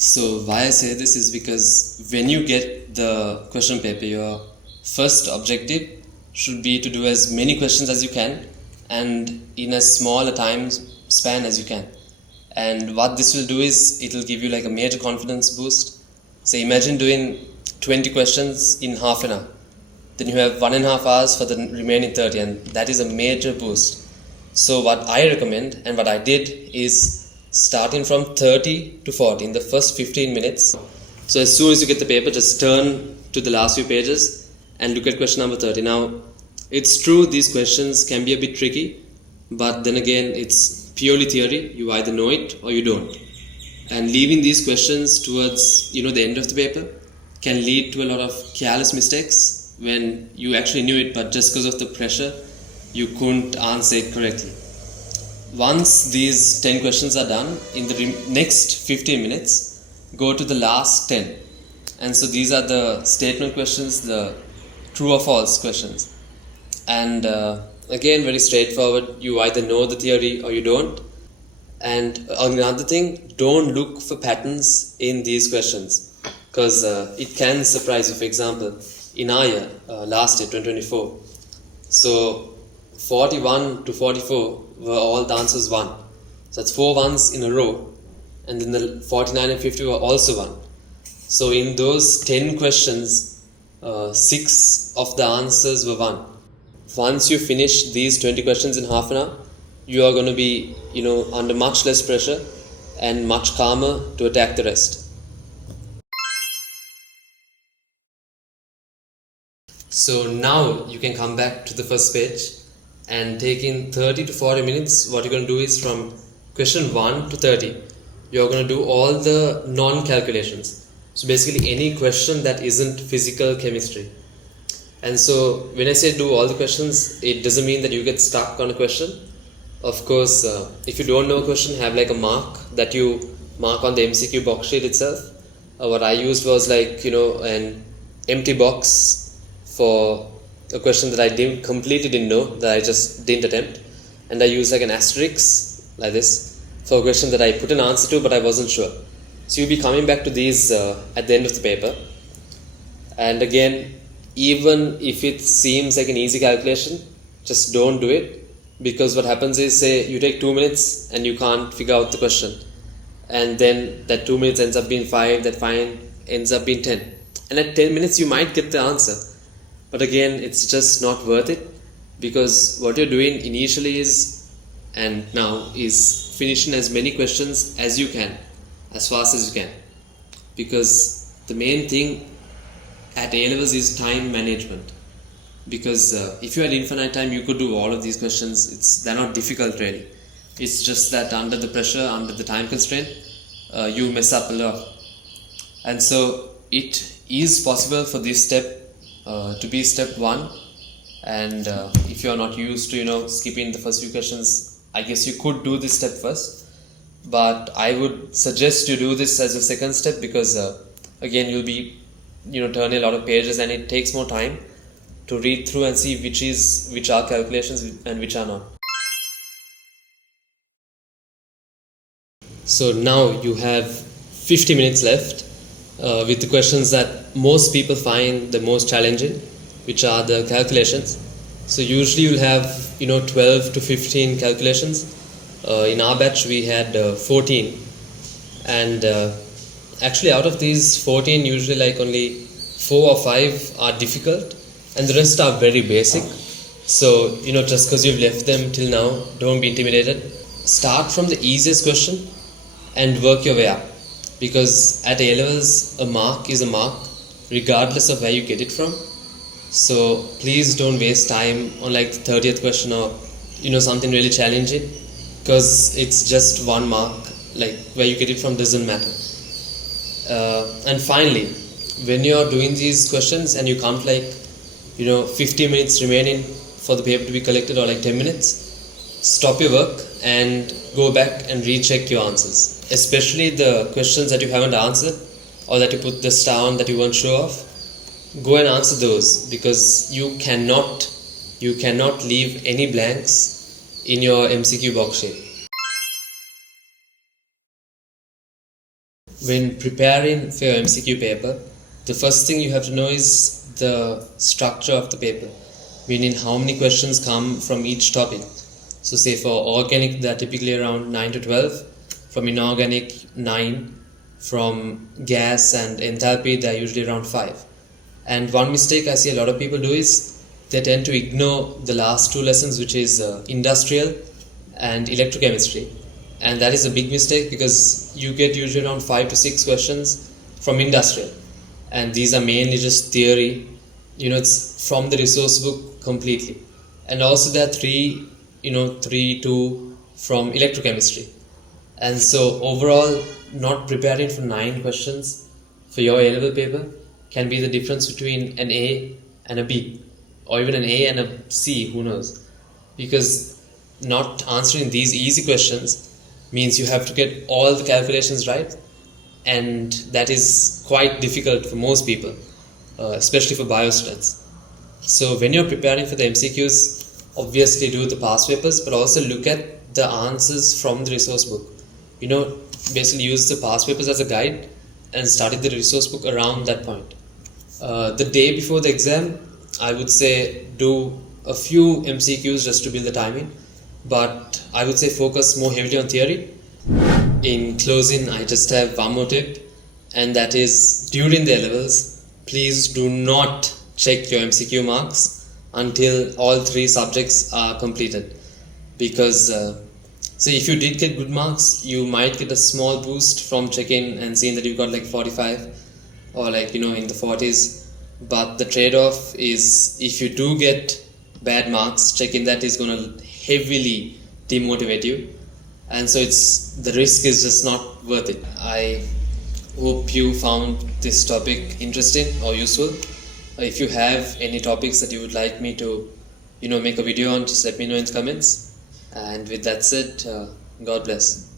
So why I say this is because when you get the question paper, your first objective should be to do as many questions as you can and in as small a time span as you can. And what this will do is it will give you like a major confidence boost. So imagine doing 20 questions in half an hour. Then you have 1.5 hours for the remaining 30, and that is a major boost. So what I recommend and what I did is starting from 30 to 40 in the first 15 minutes. So as soon as you get the paper, just turn to the last few pages and look at question number 30. Now, it's true these questions can be a bit tricky, but then again, it's purely theory. You either know it or you don't. And leaving these questions towards the end of the paper can lead to a lot of careless mistakes when you actually knew it, but just because of the pressure, you couldn't answer it correctly. Once these 10 questions are done, in the next 15 minutes, go to the last 10. And so these are the statement questions, the true or false questions. And again, very straightforward. You either know the theory or you don't. And another thing, don't look for patterns in these questions because it can surprise you. For example, in our year, last year, 2024, so 41 to 44 were all the answers 1. So that's 4 ones in a row, and then the 49 and 50 were also 1. So in those 10 questions, 6 of the answers were 1. Once you finish these 20 questions in half an hour, you are going to be under much less pressure and much calmer to attack the rest. So now you can come back to the first page and take in 30 to 40 minutes. What you're going to do is from question 1 to 30, you're going to do all the non-calculations. So basically any question that isn't physical chemistry. And so when I say do all the questions, it doesn't mean that you get stuck on a question. Of course, if you don't know a question, have like a mark that you mark on the MCQ box sheet itself. What I used was like, an empty box for a question that I completely didn't know, that I just didn't attempt. And I used like an asterisk like this for a question that I put an answer to but I wasn't sure. So you'll be coming back to these at the end of the paper. And again, even if it seems like an easy calculation, just don't do it. Because what happens is, say you take 2 minutes and you can't figure out the question, and then that 2 minutes ends up being 5, that 5 ends up being 10, and at 10 minutes you might get the answer, but again it's just not worth it, because what you're doing initially is finishing as many questions as you can, as fast as you can, because the main thing at A-levels is time management. Because if you had infinite time, you could do all of these questions. They're not difficult really. It's just that under the pressure, under the time constraint, you mess up a lot. And so it is possible for this step to be step 1. And if you're not used to skipping the first few questions, I guess you could do this step first. But I would suggest you do this as a second step, because again you'll be turning a lot of pages and it takes more time to read through and see which are calculations and which are not. So now you have 50 minutes left with the questions that most people find the most challenging, which are the calculations. So usually you'll have 12 to 15 calculations. In our batch we had 14, and actually out of these 14, usually like only 4 or 5 are difficult, and the rest are very basic. So just because you've left them till now, don't be intimidated. Start from the easiest question and work your way up, because at A-levels a mark is a mark regardless of where you get it from. So please don't waste time on like the 30th question or something really challenging, because it's just 1 mark. Like where you get it from doesn't matter. And finally, when you're doing these questions and you come to like 50 minutes remaining for the paper to be collected, or like 10 minutes, stop your work and go back and recheck your answers, especially the questions that you haven't answered or that you put this down that you weren't sure of. Go and answer those, because you cannot leave any blanks in your MCQ box sheet. when preparing for your MCQ paper, the first thing you have to know is the structure of the paper, meaning how many questions come from each topic. So say for organic, there are typically around 9 to 12, from inorganic 9, from gas and enthalpy they are usually around 5. And one mistake I see a lot of people do is they tend to ignore the last two lessons, which is industrial and electrochemistry. And that is a big mistake because you get usually around 5 to 6 questions from industrial, and these are mainly just theory. It's from the resource book completely. And also there are 2 from electrochemistry. And so overall, not preparing for 9 questions for your A-level paper can be the difference between an A and a B, or even an A and a C, who knows. Because not answering these easy questions means you have to get all the calculations right, and that is quite difficult for most people, especially for bio students. So when you're preparing for the MCQs, obviously do the past papers, but also look at the answers from the resource book. Basically use the past papers as a guide and study the resource book around that point. The day before the exam, I would say do a few MCQs just to build the timing, but I would say focus more heavily on theory. In closing, I just have one more tip, and that is during the A-levels, please do not check your MCQ marks until all 3 subjects are completed. Because say if you did get good marks, you might get a small boost from checking and seeing that you got like 45 or in the 40s. But the trade-off is if you do get bad marks, checking that is going to heavily demotivate you, and so the risk is just not worth it. I hope you found this topic interesting or useful. If you have any topics that you would like me to make a video on, just let me know in the comments. And with that said, God bless.